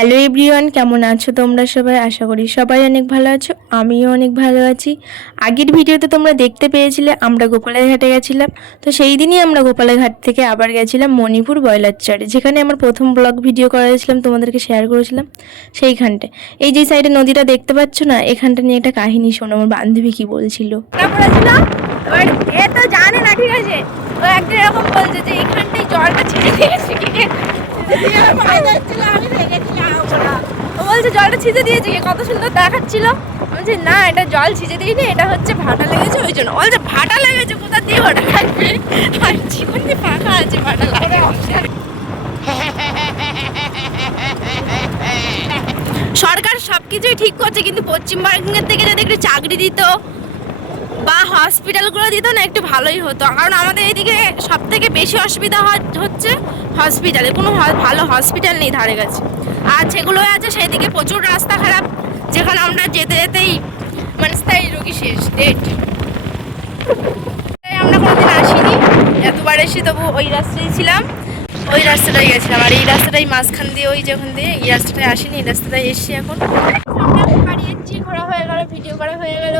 Hello everyone, কেমন আছো তোমরা সবাই? আশা করি সবাই অনেক ভালো আছো, আমিও অনেক ভালো আছি। আগের ভিডিওতে তোমরা দেখতে পেয়েছিলে আমরা গোপালের ঘাটে গেছিলাম। তো সেই দিনই আমরা গোপালের ঘাট থেকে আবার গেছিলাম মণিপুর বয়লার চরে, যেখানে আমার প্রথম ব্লগ ভিডিও করেছিলাম, তোমাদেরকে শেয়ার করেছিলাম সেইখানটায়। এই যে সাইডে নদীটা দেখতে পাচ্ছ না, এখানটা নিয়ে একটা কাহিনী শোনো, আমার বান্ধবী কি বলছিল। এবার এ তো জানে না, ঠিক আছে, ও একটা এরকম বলছে যে এখানটাই জলটা ছিটে দিয়েছে, ও বলছে জলটা ছিঁচে দিয়েছে, কত সুন্দর দেখাচ্ছিল। বলছে না, এটা জল ছিঁচে দিইনি, এটা হচ্ছে ভাটা লেগেছে ওই জন্য। বলছে ভাটা লেগেছে, কোথা দিয়ে ওটা লাগবে, আর জীবনে ফাঁকা আছে ভাটা লাগে। সরকার সবকিছুই ঠিক করছে, কিন্তু পশ্চিমবঙ্গের থেকে যদি একটু চাকরি দিত বা হসপিটালগুলো দিত না, একটু ভালোই হতো। কারণ আমাদের এইদিকে সব থেকে বেশি অসুবিধা হচ্ছে হসপিটালে। কোনো ভালো হসপিটাল নেই ধারে কাছে, আর যেগুলো আছে সেদিকে প্রচুর রাস্তা খারাপ, যেখানে আমরা যেতে যেতেই মানে স্থায়ী রোগী শেষ ডেট। আমরা কোনোদিন আসিনি, এতবার এসে তবু ওই রাস্তায় ছিলাম, ওই রাস্তাটাই গেছিলাম। আর এই রাস্তাটাই মাঝখান দিয়ে, ওই যখন দিয়ে এই রাস্তাটায় আসিনি, এই রাস্তাটায় এসছি। এখন বাড়ি এসছি, ঘোরা হয়ে গেল, ভিডিও করা হয়ে গেল।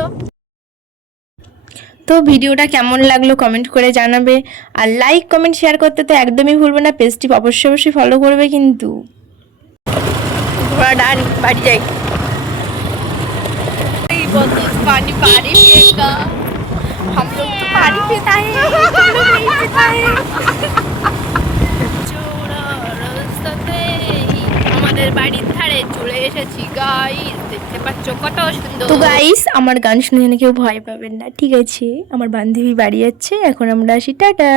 তো ভিডিওটা কেমন লাগলো কমেন্ট করে জানাবে, আর লাইক কমেন্ট শেয়ার করতে তো একদমই ভুলবে না। পেজটি অবশ্যই অবশ্যই ফলো করবে কিন্তু। ঘোড়া ডান, বাড়ি যাই। पानी पानी पिएगा, हम लोग तो पानी पीता है, तुम लोग नहीं पीता है। চোরা রাস্তাতে আমাদের বাড়ির ধারে চলে এসেছি গাইস, দেখতে পাচ্ছ কত সুন্দর। তো গাইস, আমার গান শুনে কেউ ভয় পাবেন না, ঠিক আছে? আমার বান্ধবী বাড়ি যাচ্ছে, এখন আমরা আসি, টাটা।